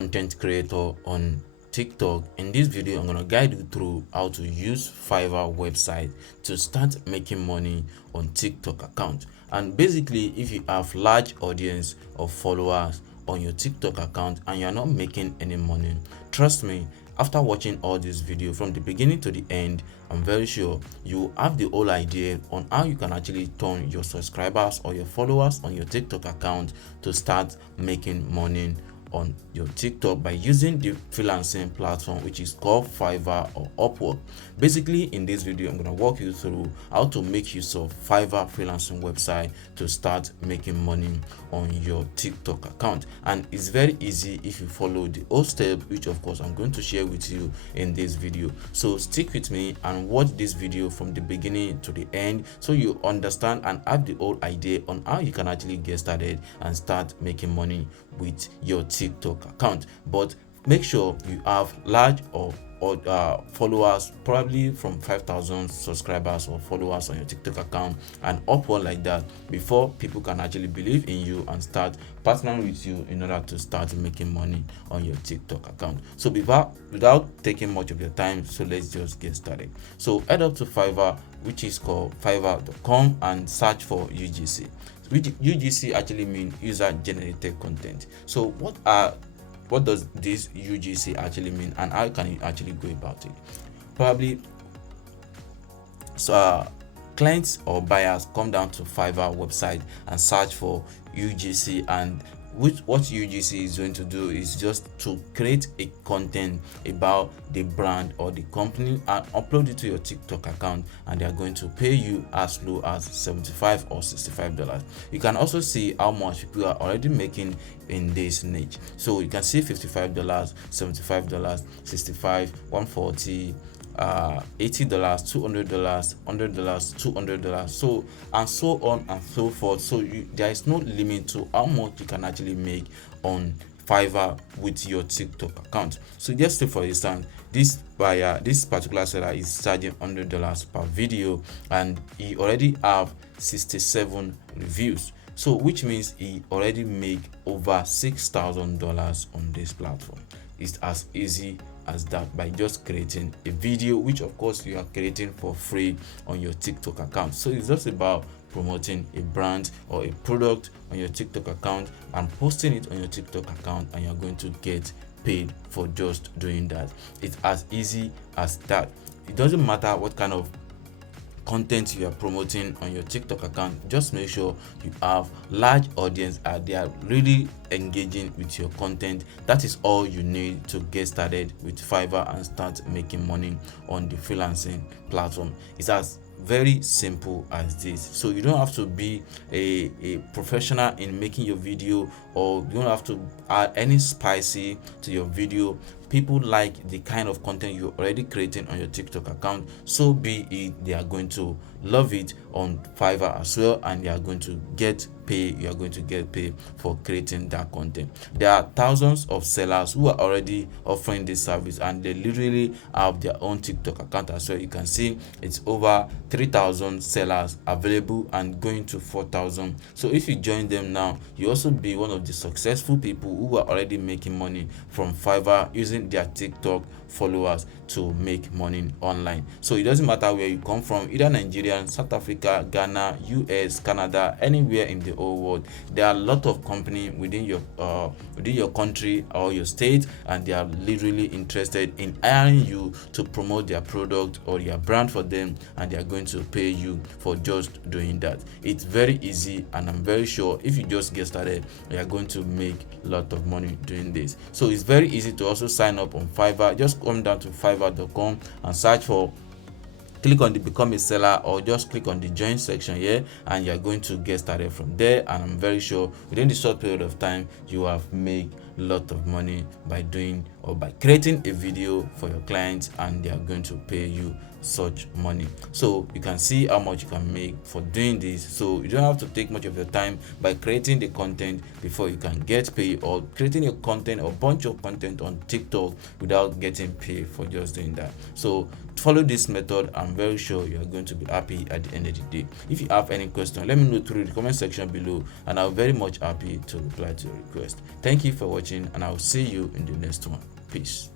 content creator on TikTok. In this video, I'm going to guide you through how to use Fiverr website to start making money on TikTok account. And basically, if you have large audience of followers on your TikTok account and you're not making any money, trust me, after watching all this video from the beginning to the end, I'm very sure you have the whole idea on how you can actually turn your subscribers or your followers on your TikTok account to start making money on your TikTok by using the freelancing platform which is called Fiverr or Upwork. Basically, in this video, I'm going to walk you through how to make use of Fiverr freelancing website to start making money on your TikTok account. And it's very easy if you follow the whole step, which of course I'm going to share with you in this video. So stick with me and watch this video from the beginning to the end so you understand and have the whole idea on how you can actually get started and start making money with your TikTok account. But make sure you have large or followers, probably from 5,000 subscribers or followers on your TikTok account and upward like that, before people can actually believe in you and start partnering with you in order to start making money on your TikTok account. So without taking much of your time, so let's just get started. So head up to Fiverr, which is called fiverr.com, and search for UGC. UGC actually means user generated content. So what does this UGC actually mean, and how can you actually go about it? Probably clients or buyers come down to Fiverr website and search for UGC, and what UGC is going to do is just to create a content about the brand or the company and upload it to your TikTok account, and they are going to pay you as low as $75 or $65. You can also see how much people are already making in this niche. So you can see $55, $75, $65, $140, $80, $200, $100, $200, so and so on and so forth. So there is no limit to how much you can actually make on Fiverr with your TikTok account. So just say for instance, this particular seller is charging $100 per video, and he already have 67 reviews. So which means he already make over $6,000 on this platform. It's as easy as that, by just creating a video, which of course you are creating for free on your TikTok account. So it's just about promoting a brand or a product on your TikTok account and posting it on your TikTok account, and you're going to get paid for just doing that. It's as easy as that. It doesn't matter what kind of content you are promoting on your TikTok account, just make sure you have large audience and they are really engaging with your content. That is all you need to get started with Fiverr and start making money on the freelancing platform. It's as very simple as this. So you don't have to be a professional in making your video, or you don't have to add any spicy to your video. People like the kind of content you're already creating on your TikTok account, so be it, they are going to love it on Fiverr as well, and they are going to get paid. You are going to get paid for creating that content. There are thousands of sellers who are already offering this service, and they literally have their own TikTok account as well. You can see it's over 3,000 sellers available and going to 4,000. So if you join them now, you also be one of the successful people who are already making money from Fiverr using their TikTok followers to make money online. So it doesn't matter where you come from, either Nigeria, South Africa, Ghana, US, Canada, anywhere in the whole world. There are a lot of companies within your country or your state, and they are literally interested in hiring you to promote their product or their brand for them, and they are going to pay you for just doing that. It's very easy, and I'm very sure if you just get started, you are going to make a lot of money doing this. So it's very easy to also sign up on Fiverr. Just come down to fiverr.com and search for, click on the become a seller, or just click on the join section here, and you're going to get started from there. And I'm very sure within the short period of time you have made a lot of money by doing or by creating a video for your clients, and they are going to pay you such money. So you can see how much you can make for doing this. So you don't have to take much of your time by creating the content before you can get paid, or creating a content or bunch of content on TikTok without getting paid for just doing that. So follow this method. I'm very sure you are going to be happy at the end of the day. If you have any question, let me know through the comment section below, and I'm very much happy to reply to your request. Thank you for watching. watching, and I'll see you in the next one. Peace.